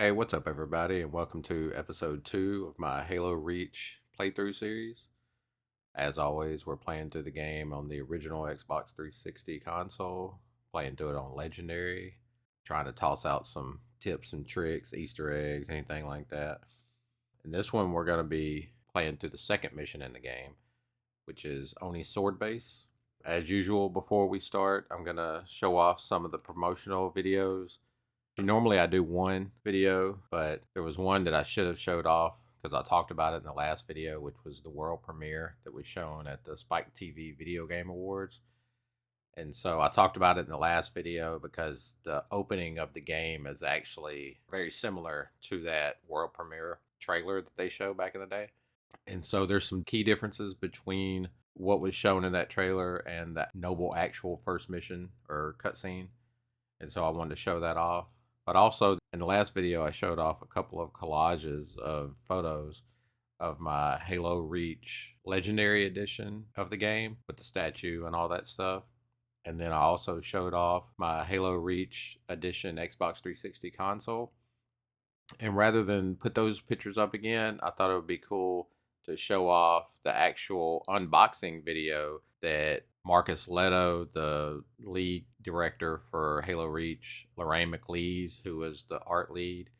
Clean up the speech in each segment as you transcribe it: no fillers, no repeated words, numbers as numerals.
Hey, what's up, everybody, and welcome to episode 2 of my Halo Reach playthrough series. As always, we're playing through the game on the original Xbox 360 console, playing through it on Legendary, trying to toss out some tips and tricks, Easter eggs, anything like that. In this one, we're going to be playing through the second mission in the game, which is Oni Sword Base. As usual, before we start, I'm going to show off some of the promotional videos. Normally I do one video, but there was one that I should have showed off because I talked about it in the last video, which was the world premiere that was shown at the Spike TV Video Game Awards. And so I talked about it in the last video because the opening of the game is actually very similar to that world premiere trailer that they showed back in the day. And so there's some key differences between what was shown in that trailer and that noble actual first mission or cutscene. And so I wanted to show that off. But also, in the last video, I showed off a couple of collages of photos of my Halo Reach Legendary Edition of the game with the statue and all that stuff. And then I also showed off my Halo Reach Edition Xbox 360 console. And rather than put those pictures up again, I thought it would be cool to show off the actual unboxing video that Marcus Leto, the lead director for Halo Reach, Lorraine McLeese, who was the art lead,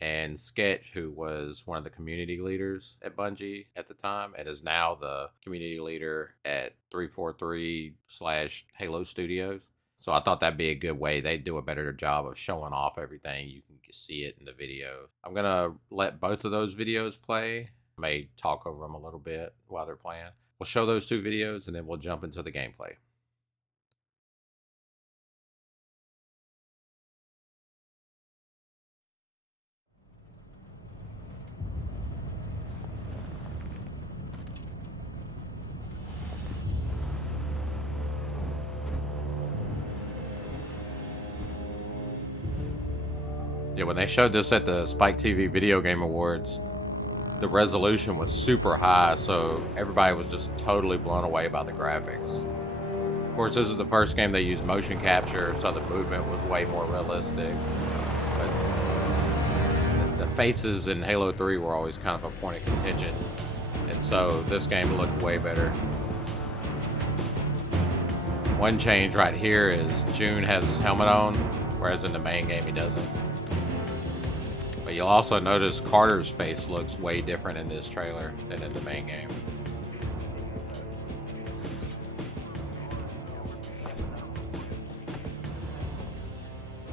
and Sketch, who was one of the community leaders at Bungie at the time and is now the community leader at 343/Halo Studios. So I thought that'd be a good way. They do a better job of showing off everything. You can see it in the video. I'm going to let both of those videos play. I may talk over them a little bit while they're playing. We'll show those two videos and then we'll jump into the gameplay. Yeah, when they showed this at the Spike TV Video Game Awards, the resolution was super high, so everybody was just totally blown away by the graphics. Of course, this is the first game they used motion capture, so the movement was way more realistic. But the faces in Halo 3 were always kind of a point of contention, and so this game looked way better. One change right here is June has his helmet on, whereas in the main game he doesn't. But you'll also notice Carter's face looks way different in this trailer than in the main game.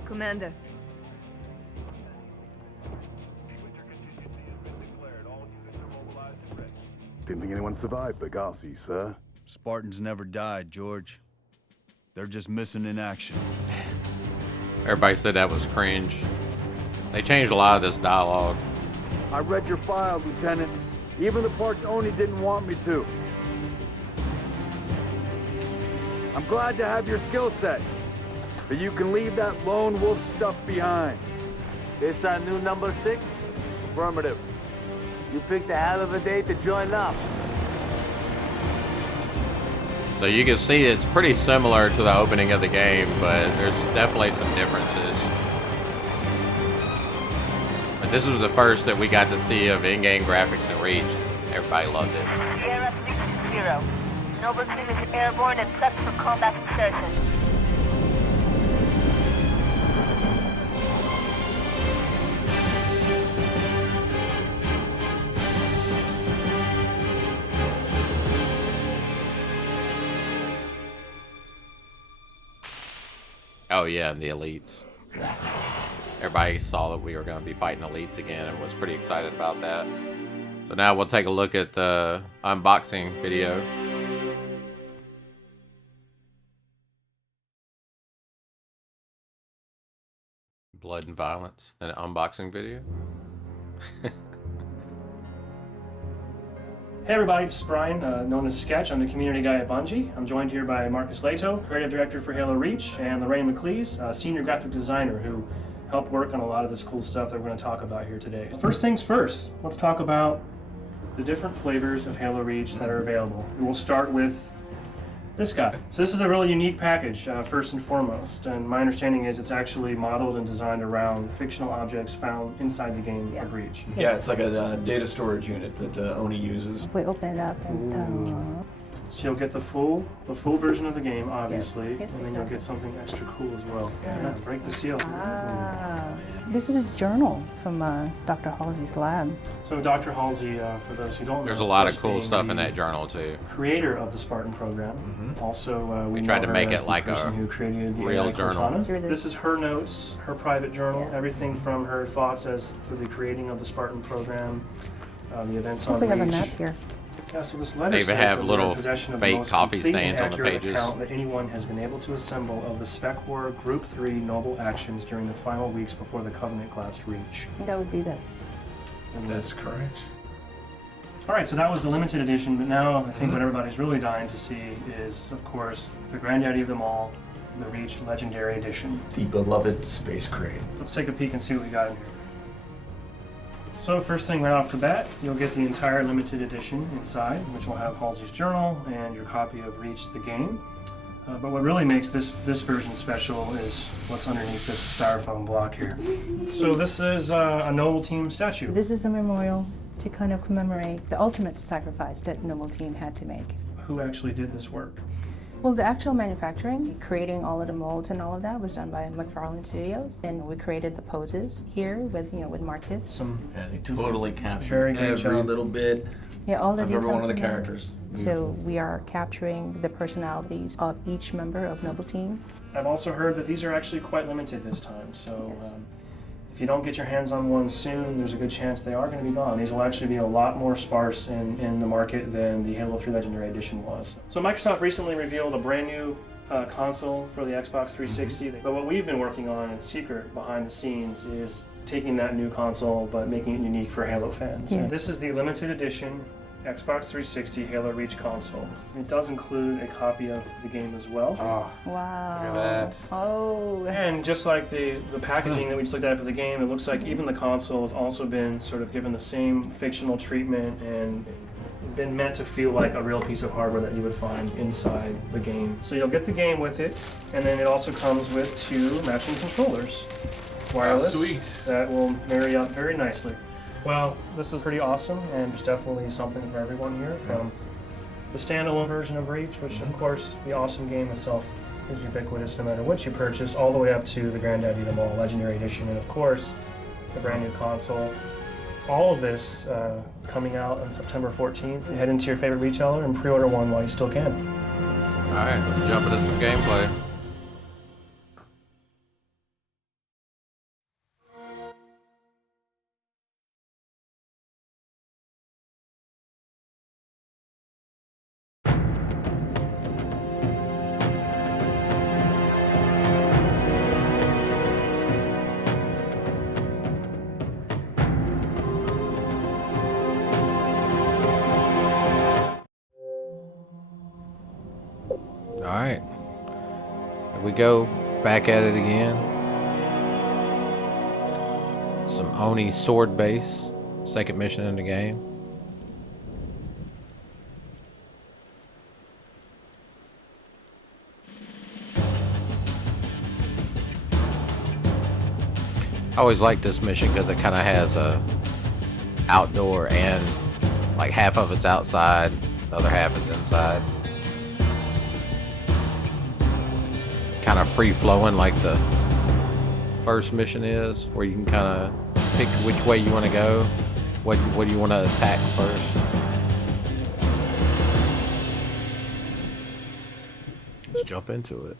Commander. Didn't think anyone survived Benghazi, sir. Spartans never died, George. They're just missing in action. Everybody said that was cringe. They changed a lot of this dialogue. I read your file, Lieutenant. Even the parts Oni didn't want me to. I'm glad to have your skill set, but you can leave that lone wolf stuff behind. This our new number 6? Affirmative. You picked a hell of a day to join up. So you can see it's pretty similar to the opening of the game, but there's definitely some differences. But this was the first that we got to see of in-game graphics and Reach. Everybody loved it. Sierra 360. Noble team is airborne and prepped for combat insertion. Oh yeah, and the elites. Everybody saw that we were going to be fighting elites again and was pretty excited about that. So now we'll take a look at the unboxing video. Blood and violence, an unboxing video. Hey everybody, this is Brian, known as Sketch. I'm the community guy at Bungie. I'm joined here by Marcus Leto, creative director for Halo Reach, and Lorraine McLeese, senior graphic designer who helped work on a lot of this cool stuff that we're going to talk about here today. First things first, let's talk about the different flavors of Halo Reach that are available. We'll start with This guy. So this is a really unique package, first and foremost. And my understanding is it's actually modeled and designed around fictional objects found inside the game of Reach. Yeah, it's like a data storage unit that Oni uses. We open it up and So you'll get the full version of the game, obviously, Yes, and then you'll get something extra cool as well. Yeah, break the seal. this is a journal from Dr. Halsey's lab. So Dr. Halsey, for those who don't know, There's a lot of course, cool being stuff in the that journal too. creator of the Spartan program. Also, we tried know to her make as it the like a person who created the real AI journal. Cortana. Here it is. This is her notes, her private journal, Yeah. everything from her thoughts as for the creating of the Spartan program, the events on We have a Reach. map here. Yeah, so this letter They even says have that we're in little possession of fake the most coffee complete stains and on the accurate pages. account that anyone has been able to assemble of the Spec War Group 3 noble actions during the final weeks before the Covenant class Reach. That would be this. That's correct. All right, so that was the limited edition, but now I think what everybody's really dying to see is, of course, the granddaddy of them all, the Reach Legendary Edition. The beloved Space Crate. Let's take a peek and see what we got in here. So first thing right off the bat, you'll get the entire limited edition inside, which will have Halsey's journal and your copy of Reach the game. But what really makes this version special is what's underneath this styrofoam block here. So this is a Noble Team statue. This is a memorial to kind of commemorate the ultimate sacrifice that Noble Team had to make. Who actually did this work? Well, the actual manufacturing, creating all of the molds and all of that was done by McFarlane Studios, and we created the poses here with with Marcus. Some Yeah, they totally Very captured great every job. little bit Yeah, all the of details. every one of the in there. characters. So we are capturing the personalities of each member of Noble Team. I've also heard that these are actually quite limited this time, so Yes. if you don't get your hands on one soon, there's a good chance they are going to be gone. These will actually be a lot more sparse in the market than the Halo 3 Legendary Edition was. So Microsoft recently revealed a brand new console for the Xbox 360, but what we've been working on in secret behind the scenes is taking that new console but making it unique for Halo fans. Yeah. And this is the limited edition Xbox 360 Halo Reach console. It does include a copy of the game as well. Oh, Wow. Look at that. Oh. And just like the packaging that we just looked at for the game, it looks like even the console has also been sort of given the same fictional treatment and been meant to feel like a real piece of hardware that you would find inside the game. So you'll get the game with it, and then it also comes with 2 matching controllers. Wireless. sweet. That will marry up very nicely. Well, this is pretty awesome, and there's definitely something for everyone here, from the standalone version of Reach, which of course the awesome game itself is ubiquitous no matter what you purchase, all the way up to the Granddaddy of them all Legendary Edition, and of course the brand new console. All of this coming out on September 14th. Head into your favorite retailer and pre-order one while you still can. all right, let's jump into some gameplay. All right, here we go, back at it again. Some Oni sword base, second mission in the game. I always like this mission because it kind of has a outdoor and like half of it's outside, the other half is inside. Kind of free flowing like the first mission is, where you can kind of pick which way you want to go, what do you want to attack first. Let's jump into it.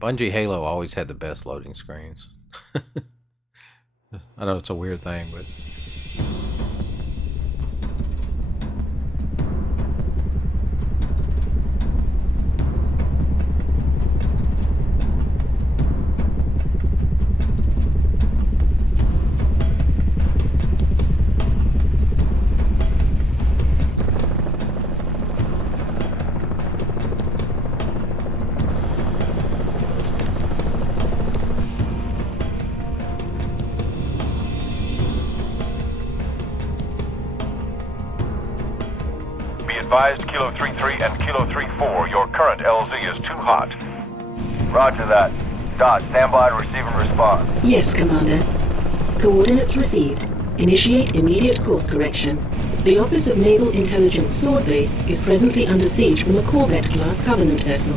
Bungie Halo always had the best loading screens. I know it's a weird thing, but advised Kilo 33 and Kilo 34, your current LZ is too hot. Roger that. Dot, stand by to receive and respond. Yes, Commander. Coordinates received. Initiate immediate course correction. The Office of Naval Intelligence Sword Base is presently under siege from a Corvette-class Covenant vessel.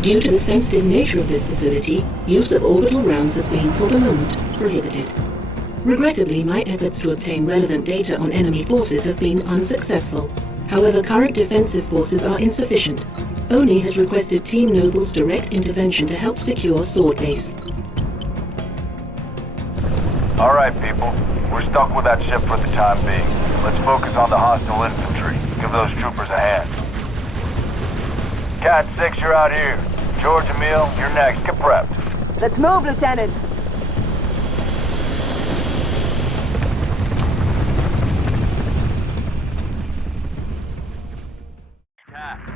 Due to the sensitive nature of this facility, use of orbital rounds has been, for the moment, prohibited. Regrettably, my efforts to obtain relevant data on enemy forces have been unsuccessful. However, current defensive forces are insufficient. ONI has requested Team Noble's direct intervention to help secure Sword Base. All right, people. We're stuck with that ship for the time being. Let's focus on the hostile infantry. Give those troopers a hand. Cat 6, you're out here. George, Emil, you're next. Get prepped. Let's move, Lieutenant.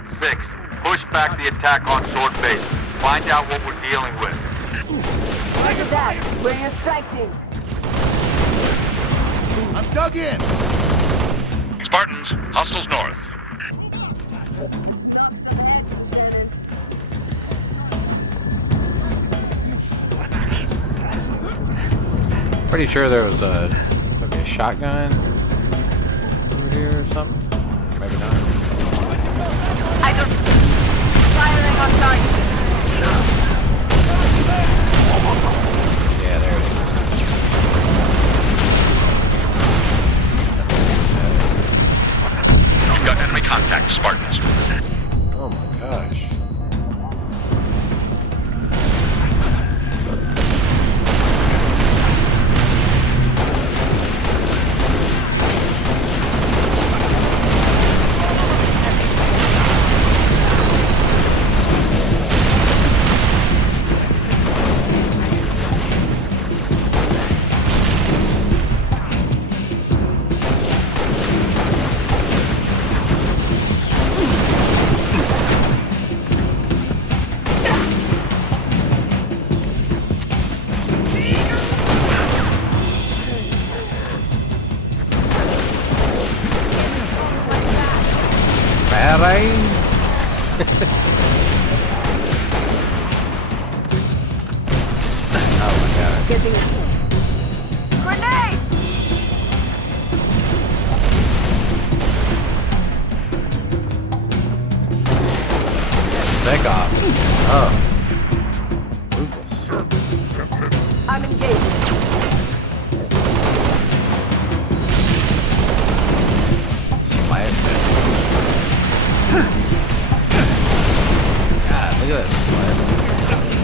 Six, push back the attack on Sword Base. Find out what we're dealing with. Roger that. We're your strike team. I'm dug in. Spartans, hostiles north. Pretty sure there was maybe a shotgun over here or something. Maybe not. I don't... Firing on target. Yeah, there it is. You've got enemy contact, Spartans. Oh my gosh. Grenade! Spec Ops. Oh. I'm engaged. Splash it. God, look at that splash.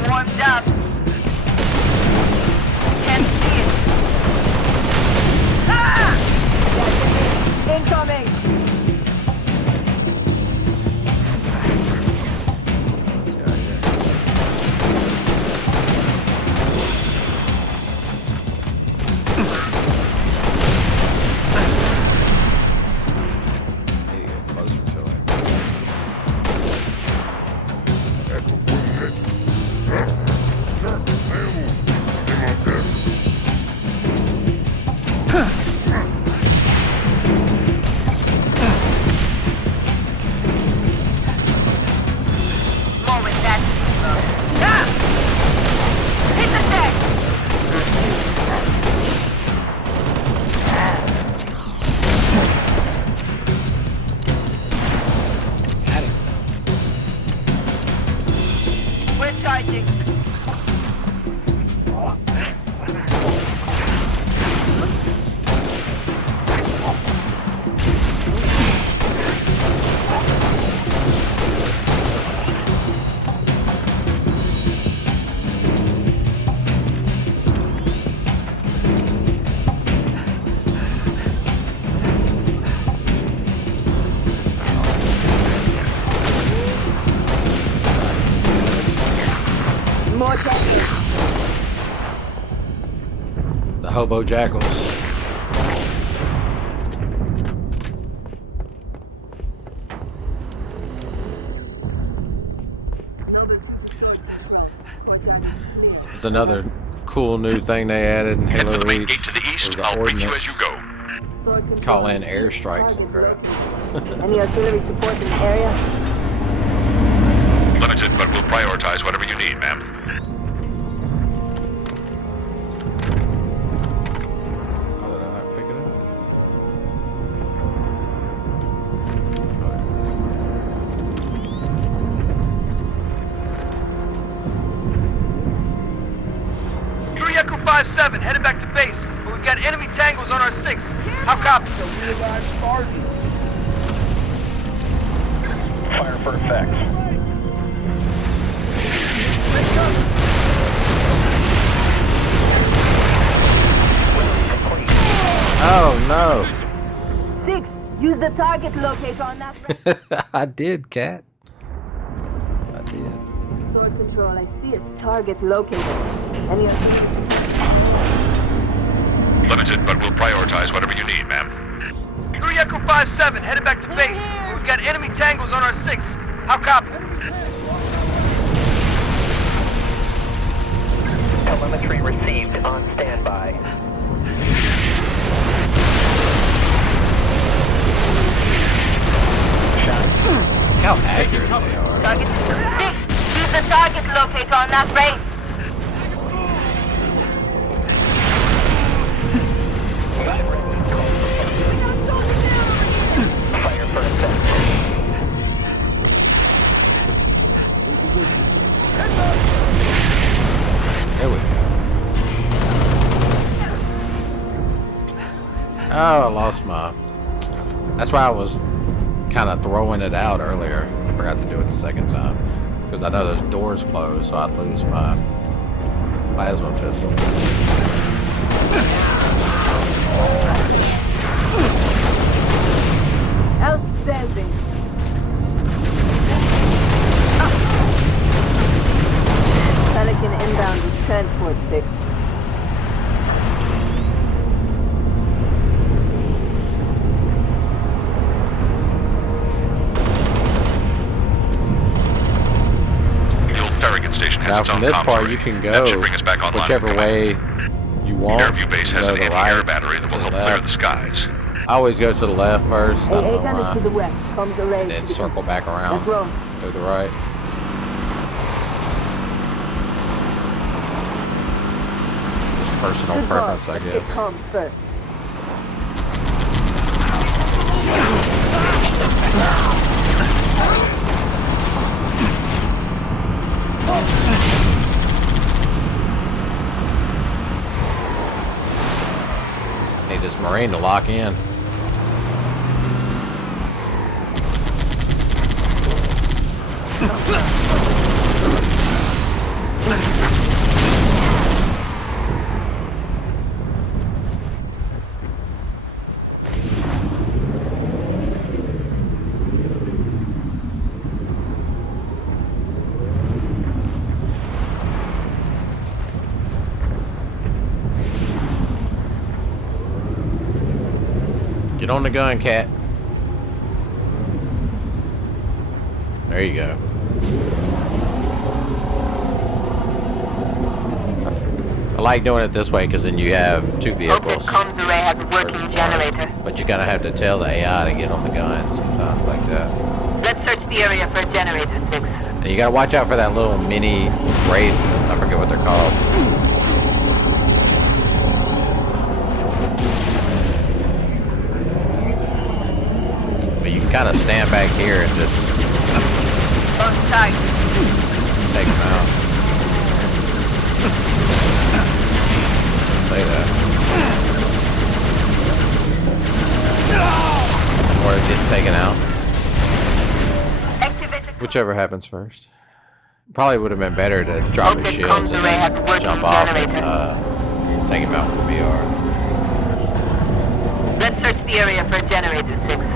Warmed up. Can't see it. Ah! Incoming! Charging. More tanks. The Hobo Jackals. It's another cool new thing they added in Halo Reach. Gate to the east. Was the I'll brief you ordnance. as you go. Call in airstrikes and crap. Any artillery support in the area? Limited, but we'll prioritize whatever you need, ma'am. Oh, did I not pick it up? Oh, 3 Echo 5-7, headed back to base, but we've got enemy tangos on our 6. How copy? Fire for effect. Oh no! 6, use the target locator on that. I did, Cat. I did. Sword control, I see a target locator. Any Limited, but we'll prioritize whatever you need, ma'am. 3 Echo 5-7, headed back to base, but we've got enemy tangos on our 6. How copy? Telemetry received on standby. How accurate they are. target 6, use the target locator on that base. Fire for effect. There we go. Oh, I lost my... That's why I was kind of throwing it out earlier. I forgot to do it the second time. Because I know those doors closed, so I'd lose my plasma pistol. Outstanding. Pelican inbound with transport 6. Now from this part you can go whichever way you want. Airview base has Go an to the anti-air right, battery that will to the help clear left. the skies. I always go to the left first, I don't know A gun is to the why. west. Comes array. And then circle back around Let's roll. to the right. Just personal Good call. preference, I Let's guess. get comms first. Need this Marine to lock in. Get on the gun, Cat. There you go. I like doing it this way because then you have two vehicles. Comms array has a working generator. But you kind of have to tell the AI to get on the gun sometimes like that. Let's search the area for a generator 6. And you gotta watch out for that little mini wraith. I forget what they're called. But you can kind of stand back here and just Tight. take them out. Say that. Or get taken out. Whichever happens first. Probably would have been better to drop his shields and then jump off and take him out with the VR. Let's search the area for a generator 6.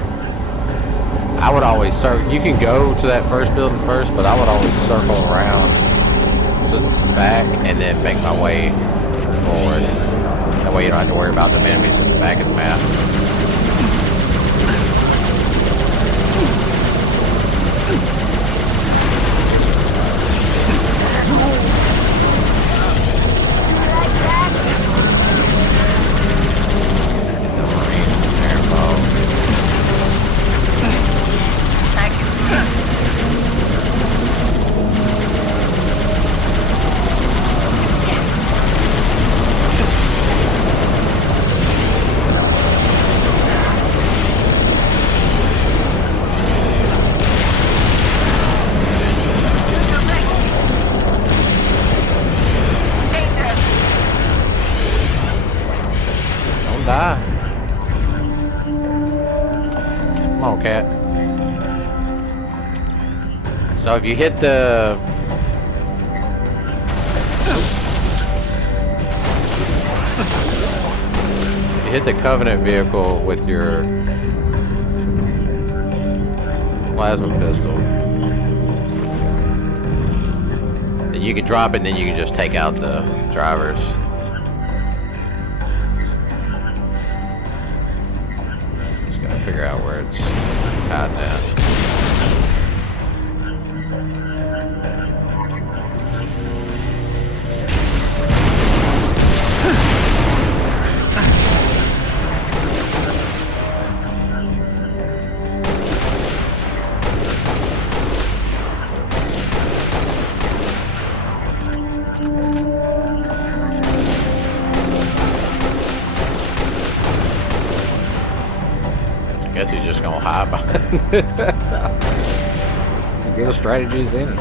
I would always circle. You can go to that first building first, but I would always circle around to the back and then make my way forward. That way you don't have to worry about the enemies in the back of the map. Get the Marines in there involved. So if you hit the Covenant vehicle with your plasma pistol, you can drop it and then you can just take out the drivers. Just gotta figure out where it's hiding at. I guess he's just gonna hide behind it. As good a strategy as any.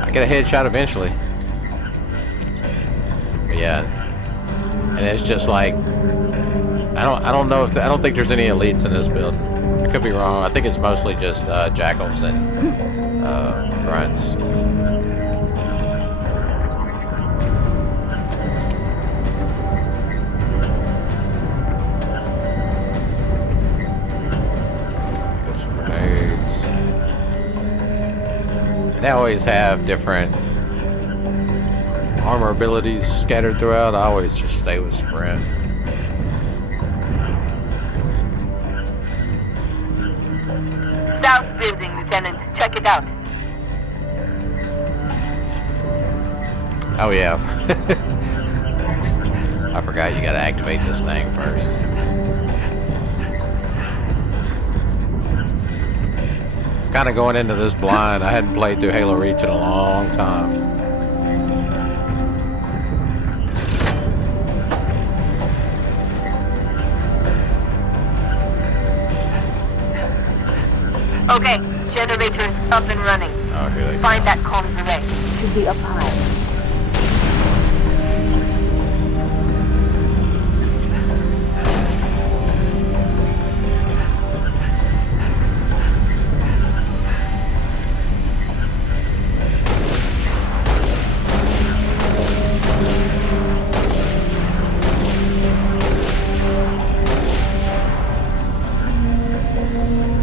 I get a headshot eventually. But yeah, and it's just like I don't know if I don't think there's any elites in this build. I could be wrong. I think it's mostly just jackals and grunts. Got some grenades. They always have different armor abilities scattered throughout. I always just stay with sprint. South building, Lieutenant. Check it out. Oh yeah. I forgot you gotta activate this thing first. Kinda going into this blind. I hadn't played through Halo Reach in a long time. Okay, generators up and running. Oh, here they Find that comms array. Should be up high.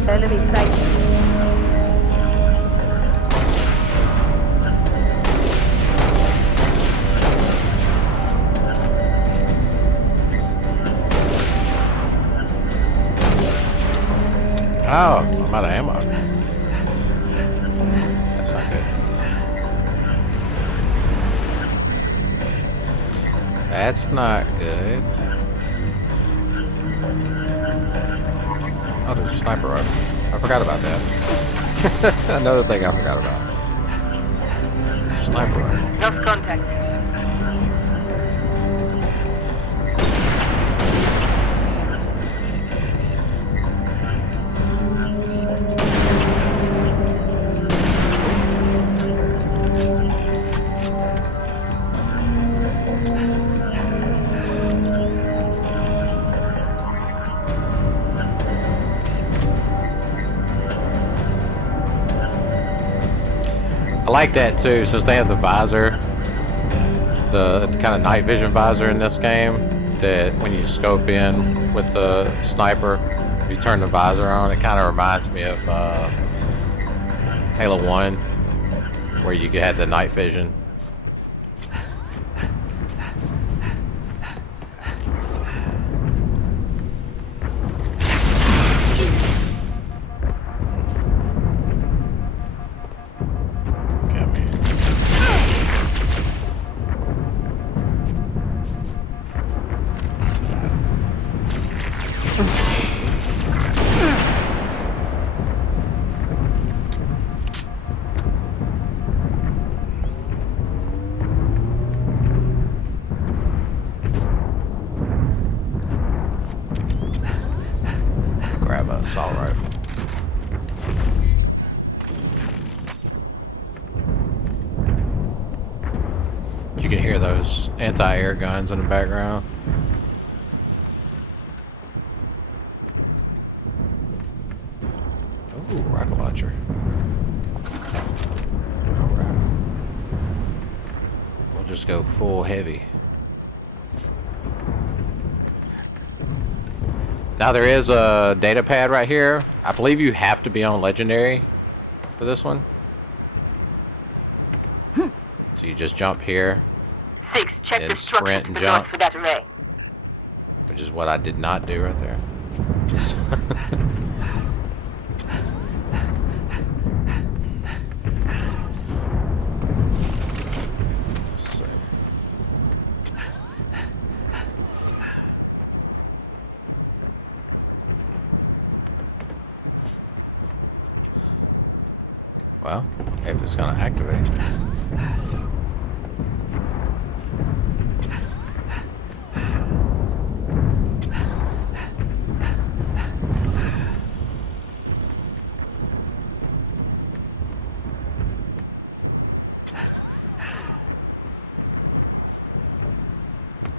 Enemy sighted. Oh, I'm out of ammo. That's not good. That's not good. Oh, there's a sniper rifle. I forgot about that. Another thing I forgot about. Sniper rifle. Lost contact. I like that too, since they have the visor, the kind of night vision visor in this game, that when you scope in with the sniper, you turn the visor on, it kind of reminds me of Halo 1, where you had the night vision. hear those anti-air guns in the background. Ooh, rocket launcher. Alright. We'll just go full heavy. Now there is a data pad right here. I believe you have to be on legendary for this one. So you just jump here. 6, check the structure sprint to and the jump. north for that array. Which is what I did not do right there. Let's see. Well, if it's gonna activate.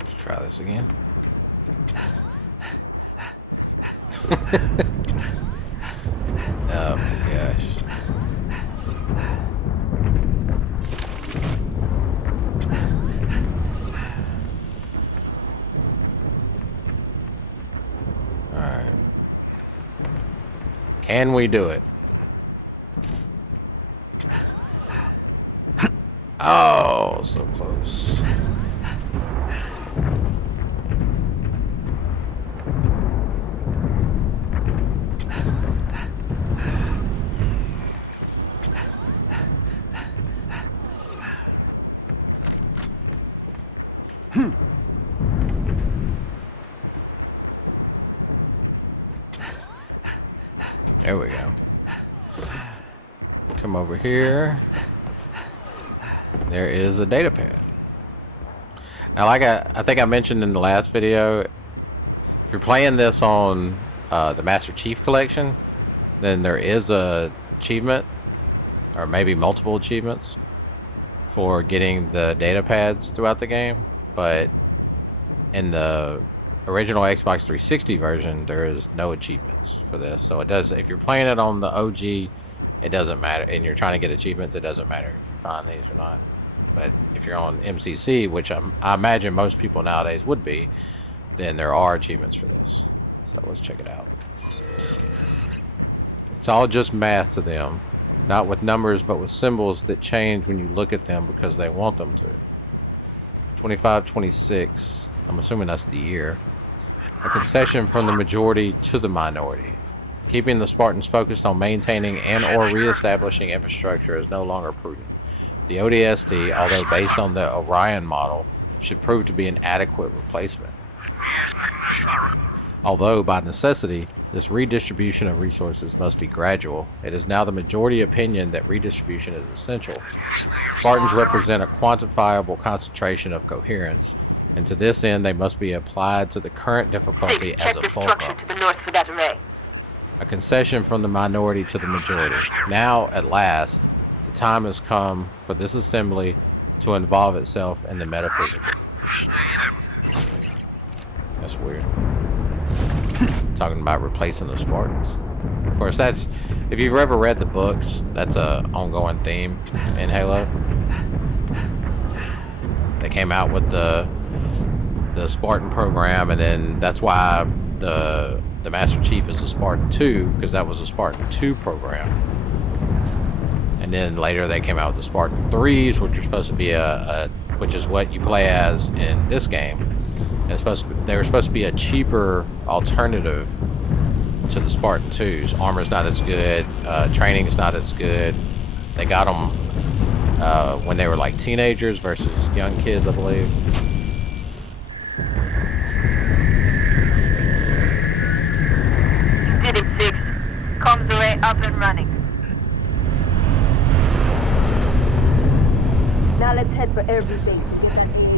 Let's try this again. Oh my gosh. Alright. Can we do it? Oh, so close. There we go. Come over here. There is a data pad. Now, like I think I mentioned in the last video, if you're playing this on the Master Chief Collection, then there is a achievement, or maybe multiple achievements, for getting the data pads throughout the game. But in the original Xbox 360 version, there is no achievements for this. So it does, if you're playing it on the OG, it doesn't matter, and you're trying to get achievements, it doesn't matter if you find these or not. But if you're on MCC, which I imagine most people nowadays would be, then there are achievements for this. So let's check it out. It's all just math to them, not with numbers, but with symbols that change when you look at them because they want them to. 2526, I'm assuming that's the year. A concession from the majority to the minority. Keeping the Spartans focused on maintaining and or re-establishing infrastructure is no longer prudent. The ODST, although based on the Orion model, should prove to be an adequate replacement. Although, by necessity, this redistribution of resources must be gradual, it is now the majority opinion that redistribution is essential. Spartans represent a quantifiable concentration of coherence, and to this end they must be applied to the current difficulty 6, as check a the fulcrum. structure to the north for that array. A concession from the minority to the majority. Now, at last, the time has come for this assembly to involve itself in the metaphysical. That's weird. Talking about replacing the Spartans. Of course, that's, if you've ever read the books, that's a ongoing theme in Halo. They came out with the Spartan program, and then that's why the Master Chief is a Spartan 2, because that was a Spartan 2 program. And then later they came out with the Spartan 3s, which are supposed to be which is what you play as in this game. And they were supposed to be a cheaper alternative to the Spartan 2s. Armor's not as good, training's not as good. They got them when they were like teenagers versus young kids, I believe. You did it, 6. Comms array up and running. Now let's head for every base and get that meeting.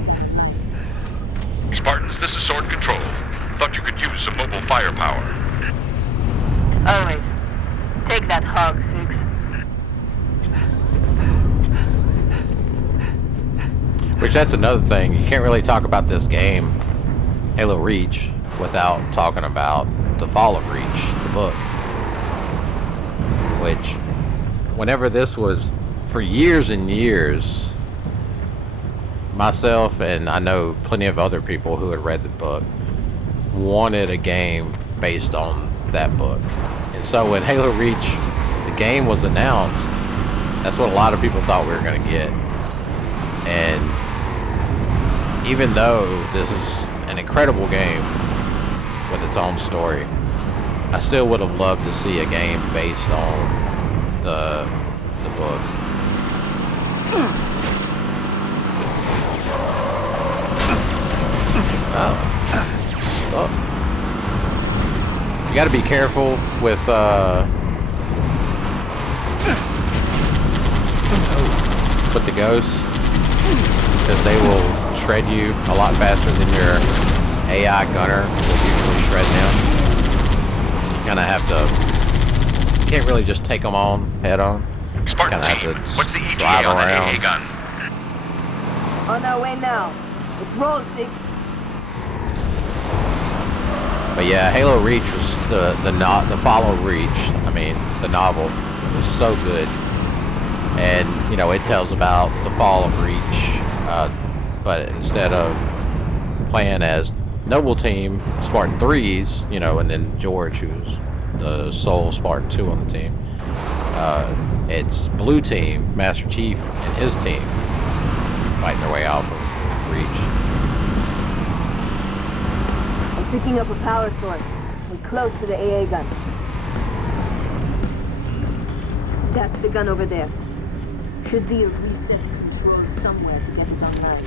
Spartans, this is Sword Control. Thought you could use some mobile firepower. Always. Take that hog, 6. Which that's another thing. You can't really talk about this game, Halo Reach, without talking about The Fall of Reach, the book. Which, whenever this was, for years and years, myself and I know plenty of other people who had read the book wanted a game based on that book. And so when Halo Reach, the game was announced, that's what a lot of people thought we were going to get. And even though this is an incredible game with its own story, I still would have loved to see a game based on the book. Stop. You gotta be careful with the ghosts, because they will shred you a lot faster than your AI gunner will usually shred them. You kind of have to, you can't really just take them on head on. Spartan Kind of team, have to what's the ETA drive on that around. AA gun? On our way now. Let's roll, 6. But yeah, Halo Reach was the Fall of Reach. I mean, the novel was so good, and you know, it tells about the fall of Reach, but instead of playing as Noble Team Spartan 3s, you know, and then George, who's the sole Spartan 2 on the team, it's Blue Team Master Chief and his team fighting their way off of Reach. Picking up a power source. We're close to the AA gun. That's the gun over there. Should be a reset control somewhere to get it online.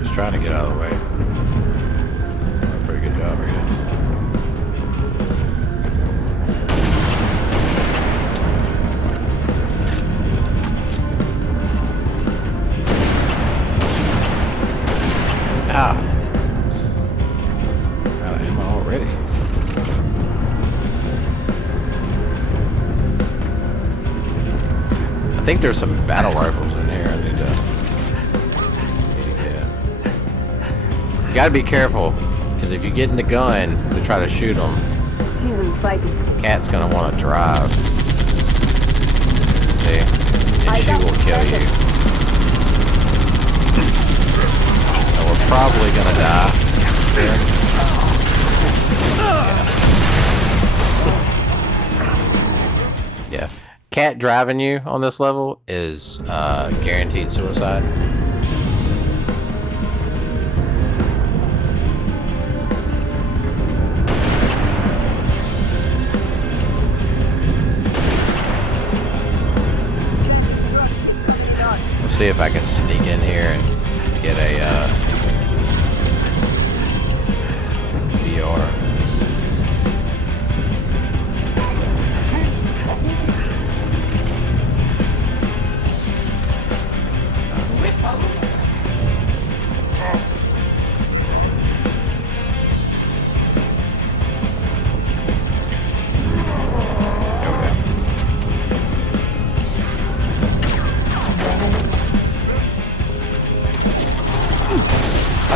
He's trying to get out of the way. Pretty good job, I guess. Ah. Out of ammo already. I think there's some battle rifles in here I need to get. You gotta be careful, because if you get in the gun to try to shoot them, She's in fighting. Cat's gonna want to drive. See? And she will kill you. So we're probably gonna die. Here. Yeah. Cat driving you on this level is guaranteed suicide. Let's see if I can sneak in here and get a VR.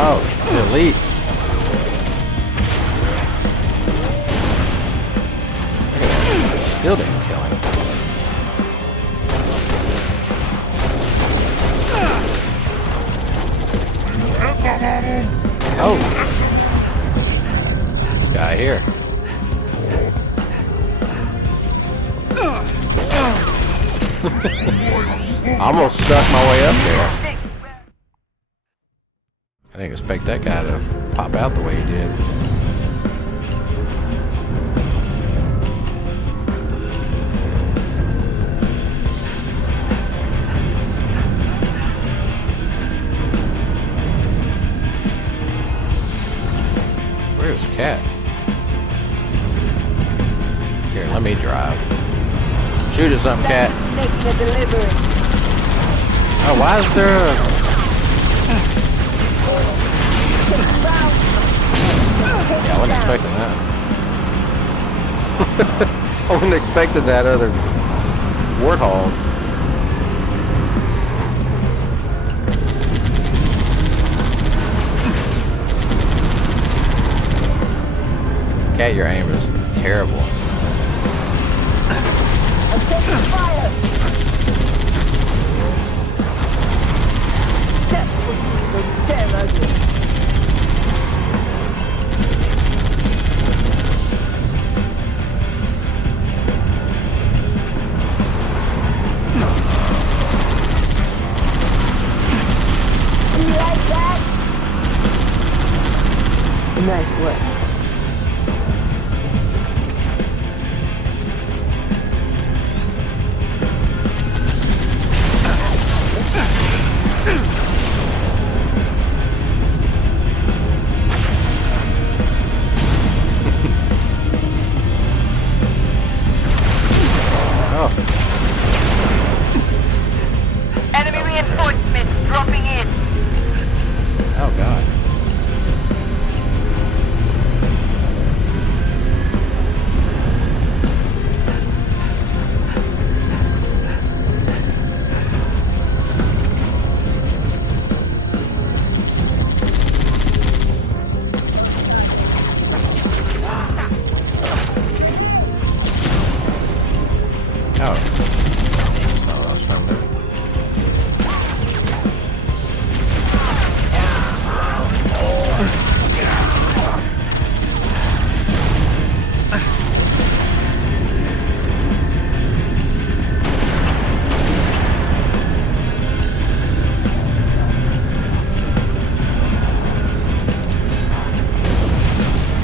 Oh, delete. Still didn't kill him. Oh. This guy here. Almost stuck my way up there. I didn't expect that guy to pop out the way he did. Where's Cat? Here, let me drive. Shoot at something, Cat. Making a delivery. Oh, why is there a... Yeah, I wasn't expecting that. I wasn't expecting that other warthog. Cat, your aim is terrible. I'm taking fire! That's what you so damn ugly. You like that? Nice work. Enemy reinforcements dropping in. Oh god. Oh. So that's from there.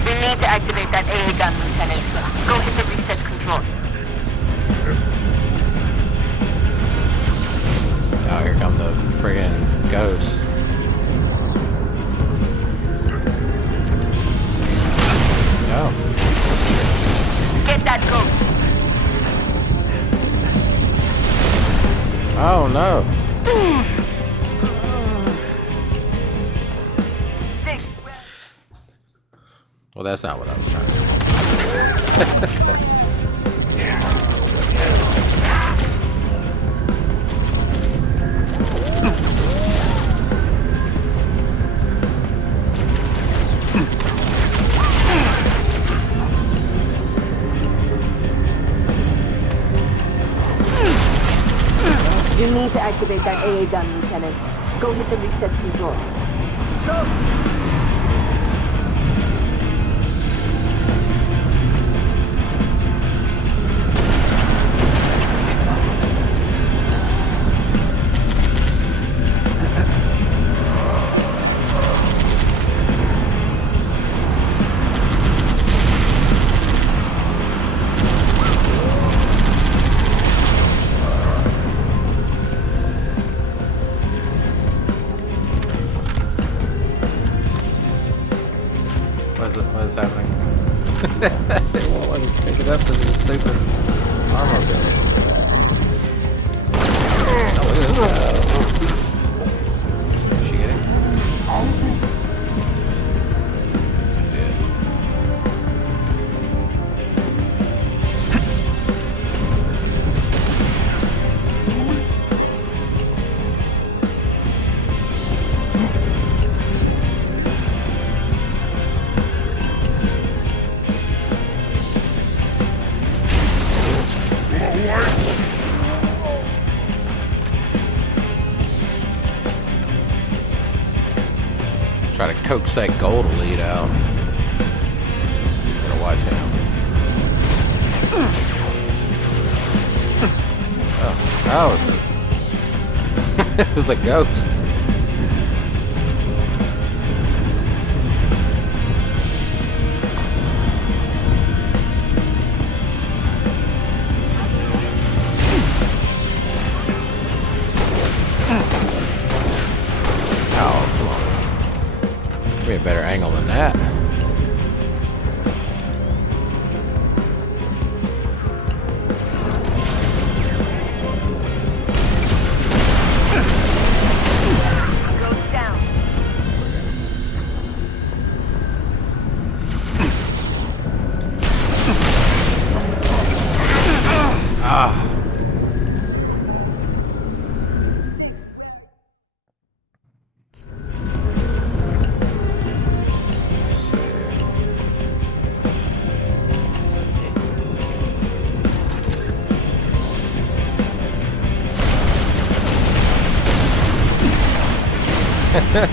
We need to activate that AA gun, Lieutenant. Go hit the reset control. Oh, here come the friggin' ghosts. No. Get that ghost. Oh no. Well, that's not what I was trying to do. You need to activate that AA gun, Lieutenant. Go hit the reset control. Go! What is happening? It won't let me pick it up because of the stupid armor build. Oh, look at this guy. Is she getting? She did. Try to coax that gold lead out. Gotta watch out. Oh, it was a ghost. Oh, come on. Give me a better angle than that. Goes down. Smart.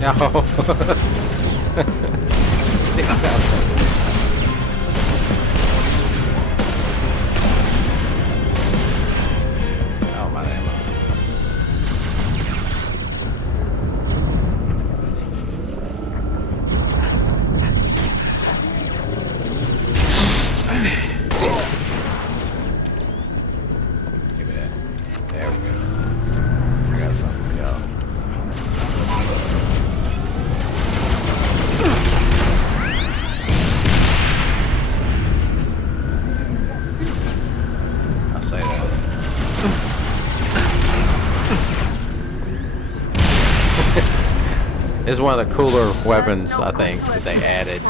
No. Oh my ammo. Give me that. There we go. I got something for y'all. I say that. It's one of the cooler weapons, I think, that they added.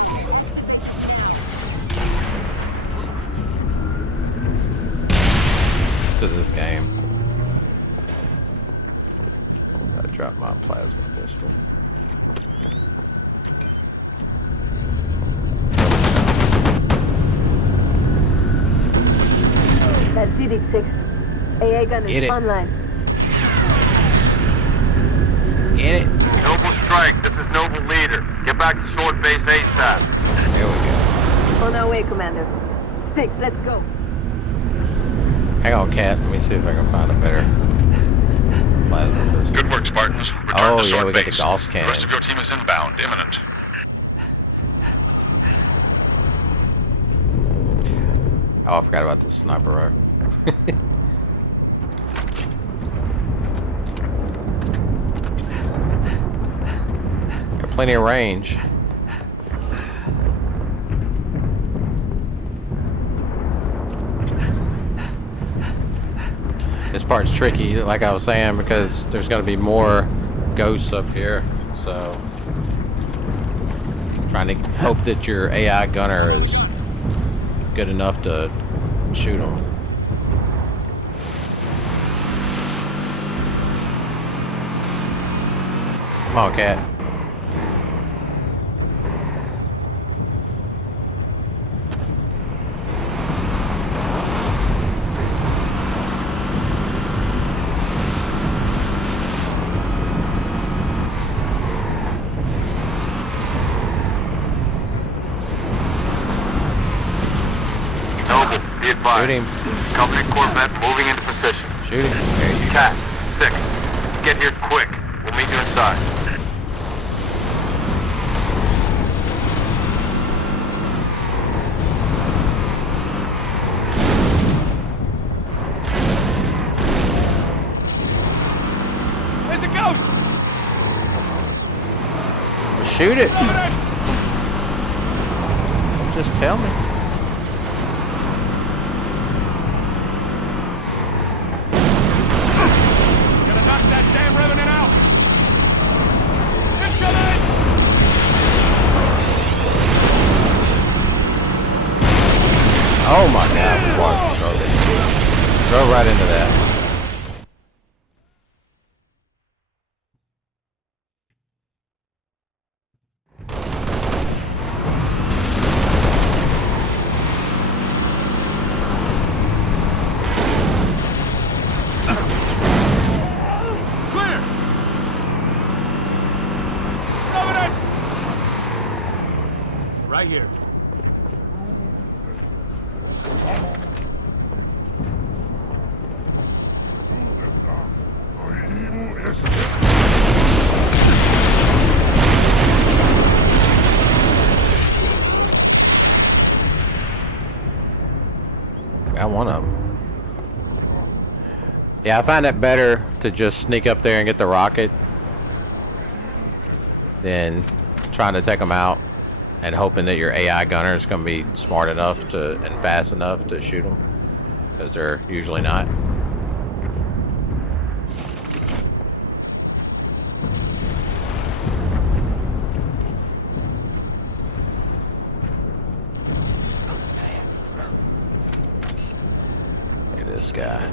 To this game. I dropped my plasma pistol. That did it, 6. AA gun Get is it. online. Get it. Noble Strike, this is Noble Leader. Get back to Sword Base ASAP. There we go. On our way, Commander. 6, let's go. Hang on, Cat. Let me see if I can find a better plasma pistol. Good work, Spartans. Return Oh, to yeah, Sword we got the Base. Gauss The cannon. rest of your team is inbound, imminent. Oh, I forgot about the sniper rifle. Got plenty of range. This part's tricky, like I was saying, because there's going to be more ghosts up here. So, trying to hope that your AI gunner is good enough to shoot them. Come on, Cat. Noble, be advised. Shoot him. Company Corvette moving into position. Shoot him. There you go. Cat, 6. Get here quick. We'll meet you inside. There's a ghost! Well, shoot it. Just tell me. Gonna knock that damn revenant out! Incoming! Oh my God! Throw right into that. Clear! Revenant! Right here. Got one of them. Yeah, I find it better to just sneak up there and get the rocket than trying to take them out and hoping that your AI gunner is going to be smart enough to and fast enough to shoot them, because they're usually not. this guy.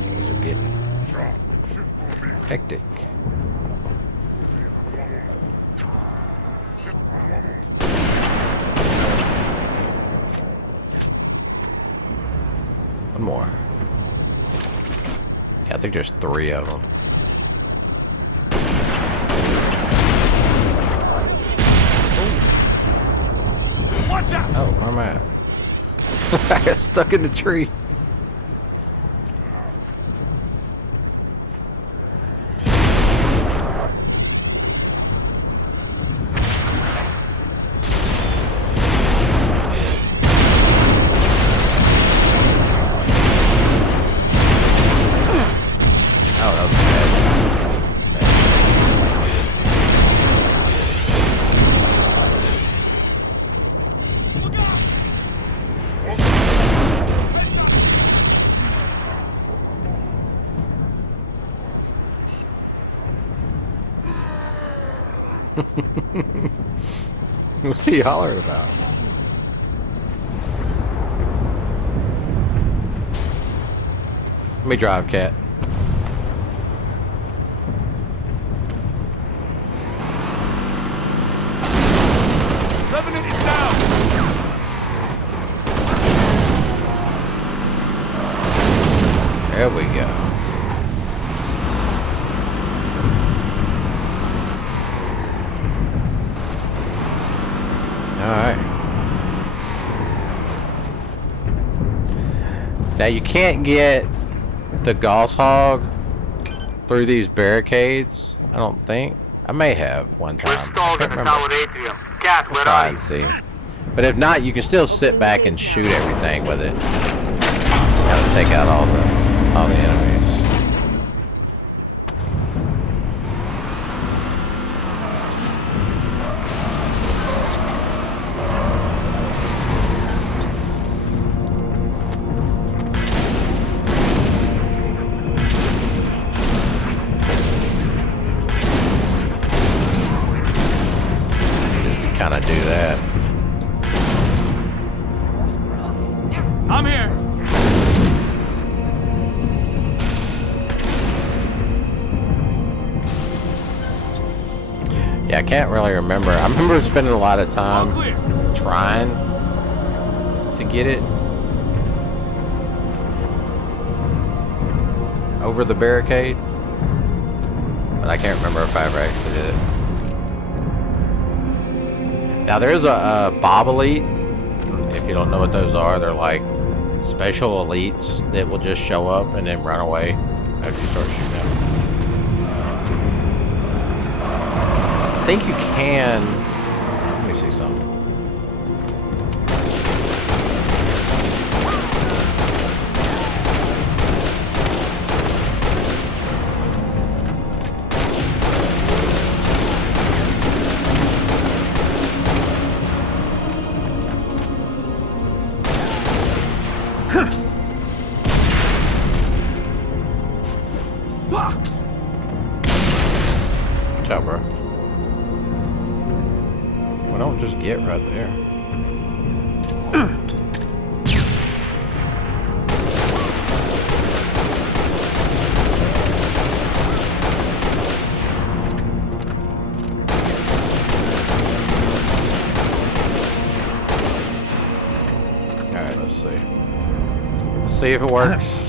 Things are getting hectic. One more. Yeah, I think there's 3 of them. Watch out! Oh, where am I at? I got stuck in the tree. Oh, that was bad. What's he hollering about? Let me drive, cat. Revenant is down! There we go. Alright. Now you can't get the Gauss Hog through these barricades, I don't think. I may have one time. We're stalled at the tower atrium. Cat, I'll where try are and you? see. But if not, you can still sit back and shoot everything with it. Gotta take out all the enemies. Kind of do that. I'm here! Yeah, I can't really remember. I remember spending a lot of time trying to get it over the barricade, but I can't remember if I ever actually did it. Now there's a Bob Elite. If you don't know what those are, they're like special elites that will just show up and then run away after you start shooting them. I think you can. Let me see something. Good job, bro. Well, don't just get right there. Alright, let's see. Let's see if it works.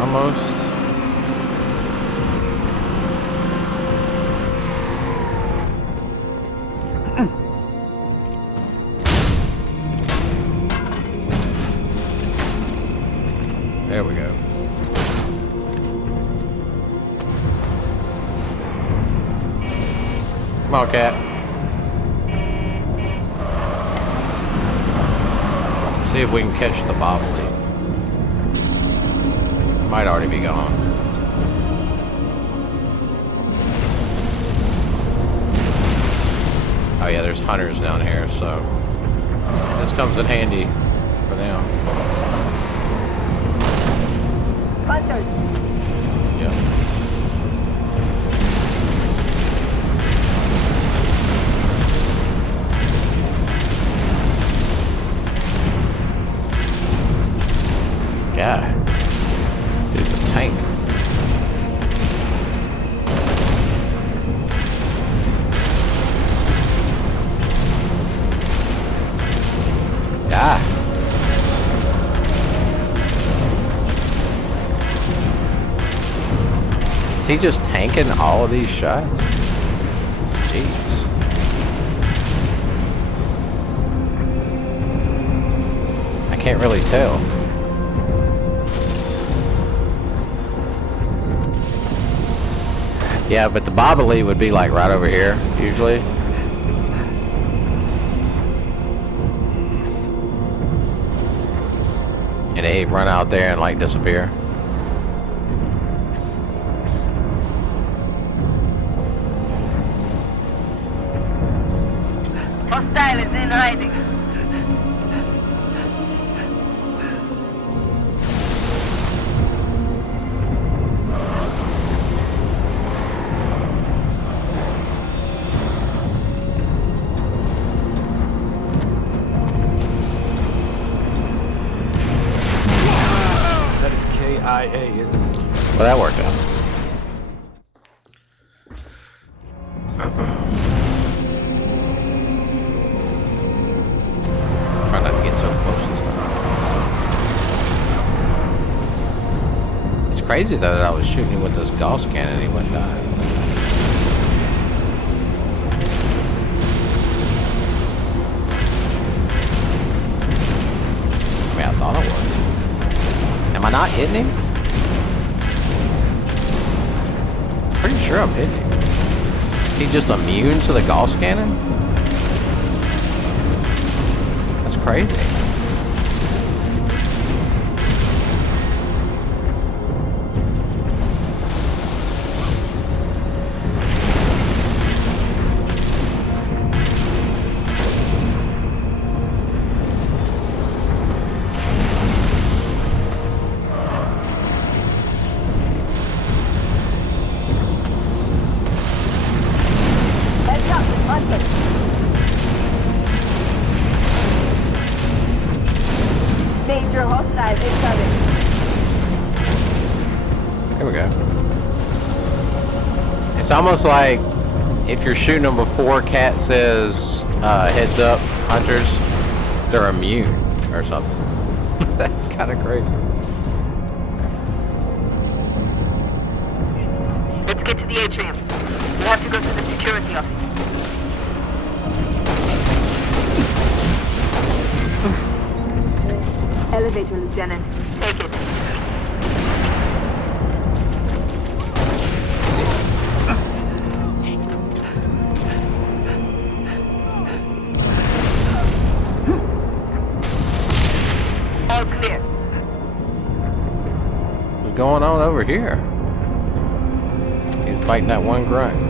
Almost. There we go. Come on, cat. See if we can catch the bobbly. Might already be gone. Oh yeah, there's hunters down here, so this comes in handy for them. Hunters! Yep. God. Dude's a tank. Yeah. Is he just tanking all of these shots? Jeez. I can't really tell. Yeah, but the bobbly would be like right over here, usually. And they run out there and like disappear. Hostile is in hiding. That is KIA, isn't it? Well, that worked out. Try not to get so close this time. It's crazy though that I was shooting with this Gauss cannon and he wouldn't die. I mean, I thought I was. Am I not hitting him? Pretty sure I'm hitting him. Is he just immune to the Gauss cannon? That's crazy. Heads up, hunters! Major hostile incoming. Here we go. It's almost like if you're shooting them before Cat says heads up, hunters, they're immune or something. That's kind of crazy. Let's get to the atrium. We have to go to the security office. Elevator, Lieutenant. Take it. All clear. What's going on over here? He's fighting that one grunt.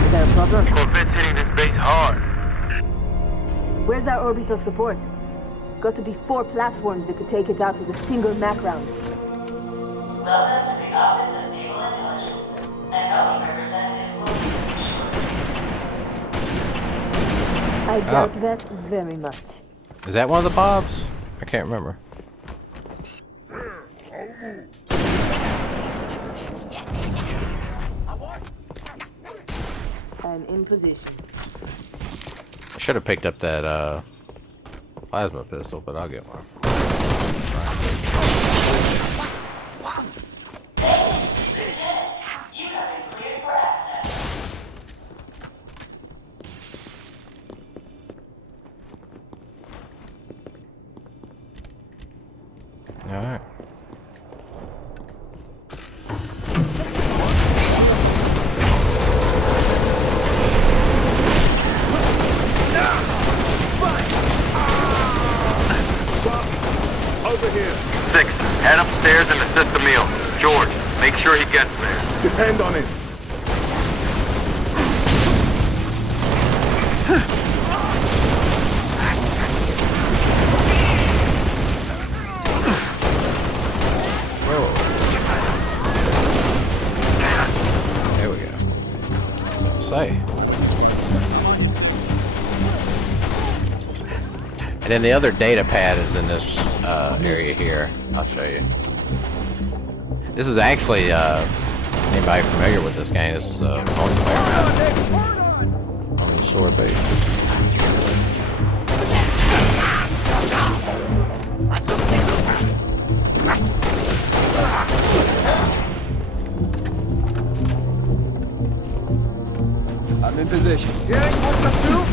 Is there a problem? Corvette's hitting this base hard. Where's our orbital support? Got to be 4 platforms that could take it out with a single Mac round. Welcome to the Office of Naval Intelligence. A Helmy representative will be shortly. I doubt that very much. Is that one of the Bobs? I can't remember. I'm in position. I should have picked up that plasma pistol, but I'll get one. Alright. Over here. 6, head upstairs and assist Emil. George, make sure he gets there. Depend on it. Whoa. There we go. Say. And then the other data pad is in this area here. I'll show you. This is actually, anybody familiar with this game? This is a multiplayer map on the sword base. I'm in position. Yeah, what's up, too?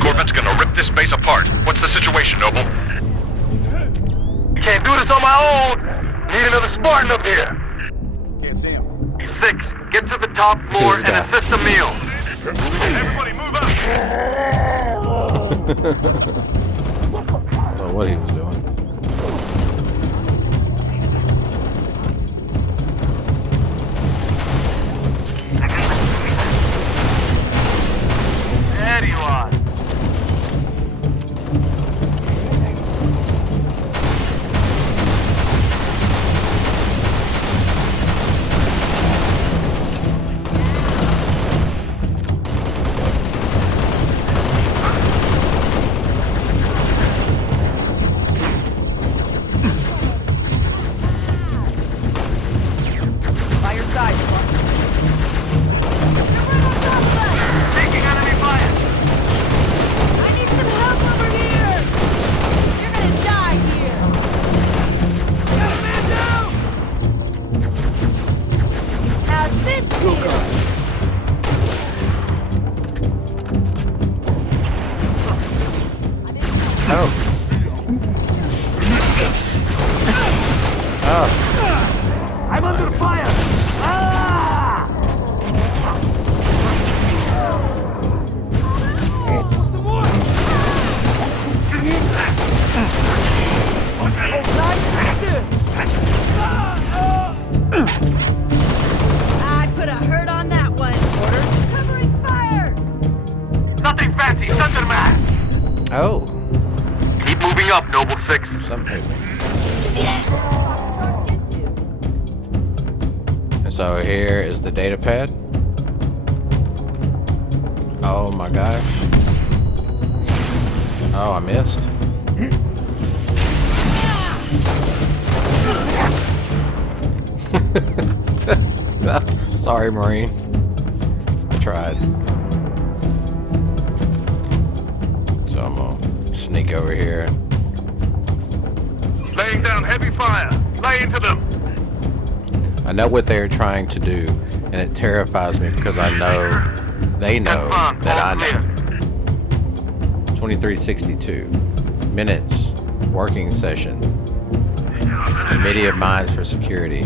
Corvettes gonna rip this base apart. What's the situation, Noble? Can't do this on my own. Need another Spartan up here. Can't see him. 6, get to the top floor and assist Emil. Everybody move up. Well, what he was doing. There you are. By your side, Taking enemy fire. I need some help over here! You're gonna die here! Got a man down! How's this feel? Oh. Oh. I'm under fire! Ah! Some more! Oh, nice! Good! I'd put a hurt on that one. Order. Covering fire! Nothing fancy, Thundermass. Oh. Keep moving up, Noble 6. Something. And so here is the data pad. Oh my gosh. Oh, I missed. Sorry, Marine. I tried. So I'm gonna sneak over here. Laying down heavy fire. Lay into them. I know what they're trying to do, and it terrifies me because I know they know that I know. 2362 minutes working session. Committee of Minds for Security.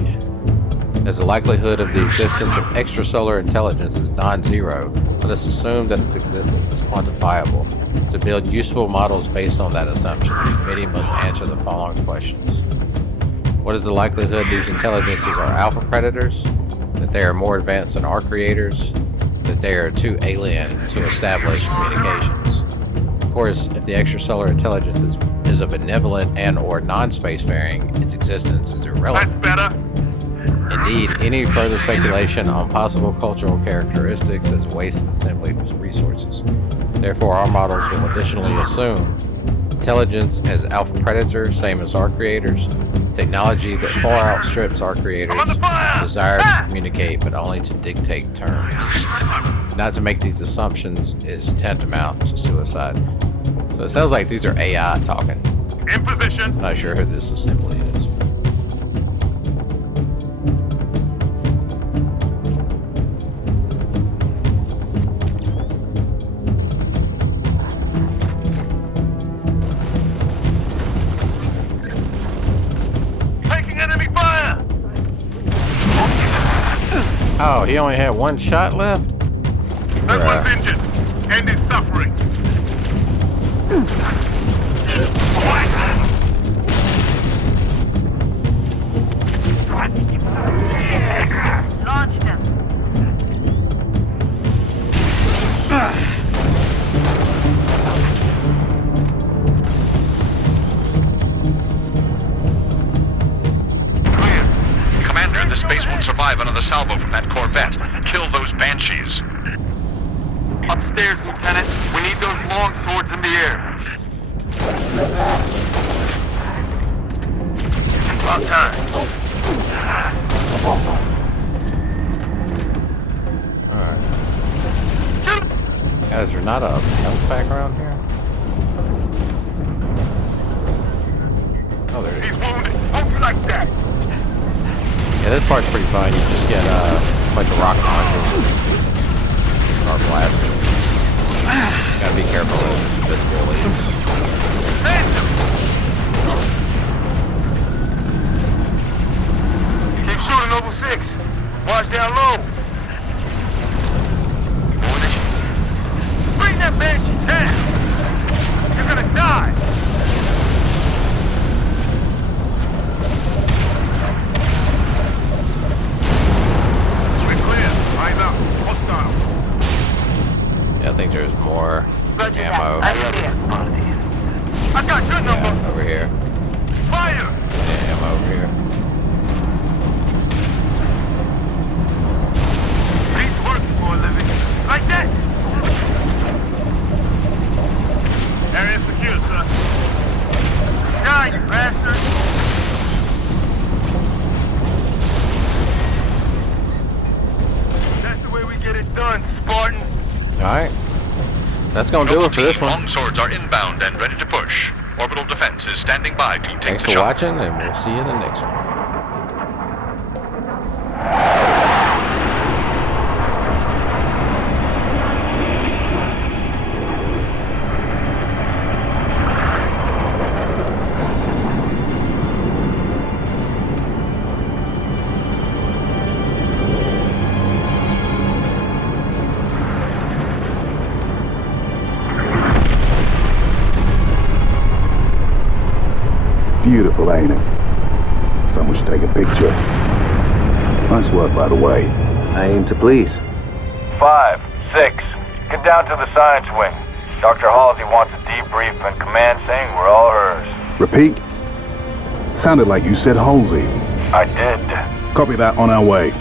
As the likelihood of the existence of extrasolar intelligence is non-zero, let us assume that its existence is quantifiable. To build useful models based on that assumption, the committee must answer the following questions. What is the likelihood these intelligences are alpha predators? That they are more advanced than our creators? That they are too alien to establish communications? Of course, if the extrasolar intelligence is a benevolent and or non-spacefaring, its existence is irrelevant. That's better. Indeed, any further speculation on possible cultural characteristics is wasted simply for resources. Therefore, our models will additionally assume intelligence as alpha predators, same as our creators, technology that far outstrips our creators, desire to communicate, but only to dictate terms. Not to make these assumptions is tantamount to suicide. So it sounds like these are AI talking. In position. I'm not sure who this assembly is. Taking enemy fire. Oh, he only had one shot left? That one's injured. End his suffering. Launch them. Commander, this base won't survive another salvo from that Corvette. Kill those Banshees. Upstairs, Lieutenant. We need those long swords in the air. About time. Alright. Guys, there's not a health pack around here? Oh, there it is. He's wounded. Hold you like that. Yeah, this part's pretty fun. You just get a bunch of rocket launchers. Start blasting. Gotta be careful of those invisible leads. Keep shooting, Noble 6. Watch down low. Bring that Banshee down. You're gonna die. We're clear. Line up. Hostiles. Yeah, I think there's more ammo. I got your number. Yeah, over here. Fire. Yeah, ammo over here. Beats working for a living. Like that. Area secure, sir. Die, you bastard. That's the way we get it done, Spartan. Alright. That's gonna do it for this one. Long swords are inbound and ready to push. Orbital defense is standing by to take Thanks the for shot. watching, and we'll see you in the next one. Beautiful, ain't it? Someone should take a picture. Nice work, by the way. I aim to please. 5, 6. Get down to the science wing. Dr. Halsey wants a debrief and command saying we're all hers. Repeat? Sounded like you said Halsey. I did. Copy that, on our way.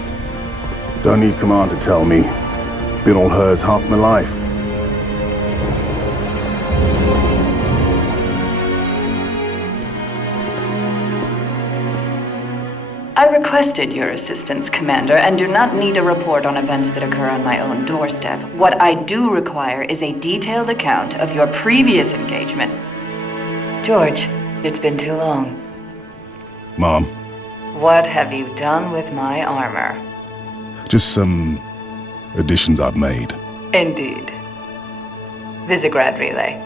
Don't need command to tell me. Been all hers half my life. I requested your assistance, Commander, and do not need a report on events that occur on my own doorstep. What I do require is a detailed account of your previous engagement. George, it's been too long. Mom, What have you done with my armor? just some additions I've made. Indeed. Visegrad Relay.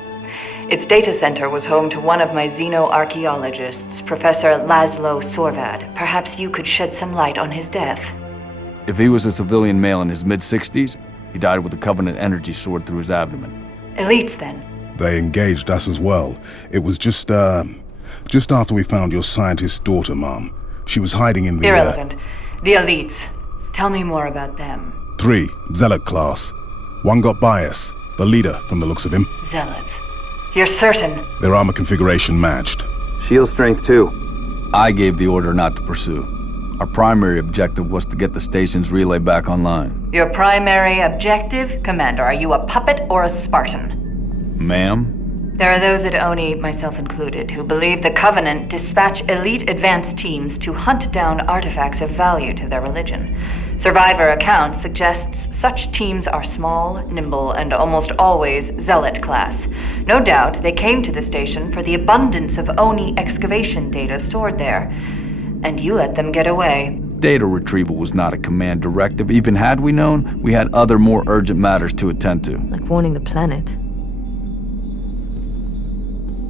Its data center was home to one of my xenoarchaeologists, Professor Laszlo Sorvad. Perhaps you could shed some light on his death. If he was a civilian male in his mid-60s, he died with a Covenant energy sword through his abdomen. Elites, then? They engaged us as well. It was just after we found your scientist's daughter, Mom. She was hiding in the... Irrelevant. The Elites. Tell me more about them. 3, Zealot class. One got by us. The leader, from the looks of him. Zealots. You're certain? Their armor configuration matched. Shield strength, too. I gave the order not to pursue. Our primary objective was to get the station's relay back online. Your primary objective? Commander, are you a puppet or a Spartan? Ma'am, There are those at ONI, myself included, who believe the Covenant dispatch elite advance teams to hunt down artifacts of value to their religion. Survivor accounts suggests such teams are small, nimble, and almost always Zealot class. No doubt they came to the station for the abundance of ONI excavation data stored there. And you let them get away. Data retrieval was not a command directive. Even had we known, we had other more urgent matters to attend to. Like warning the planet.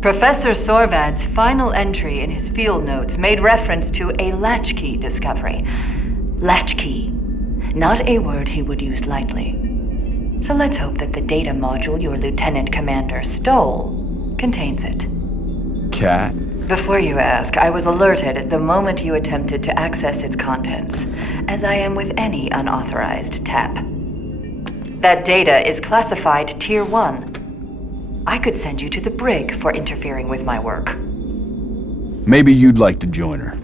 Professor Sorvad's final entry in his field notes made reference to a latchkey discovery. Latchkey. Not a word he would use lightly. So let's hope that the data module your Lieutenant Commander stole contains it. Cat? Before you ask, I was alerted the moment you attempted to access its contents, as I am with any unauthorized tap. That data is classified Tier 1. I could send you to the brig for interfering with my work. Maybe you'd like to join her.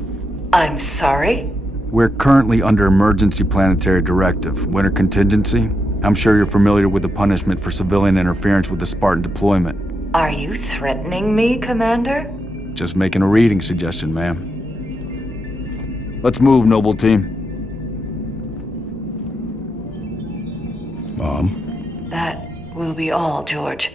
I'm sorry? We're currently under emergency planetary directive, winter contingency. I'm sure you're familiar with the punishment for civilian interference with the Spartan deployment. Are you threatening me, Commander? Just making a reading suggestion, ma'am. Let's move, noble team. Mom? That will be all, George.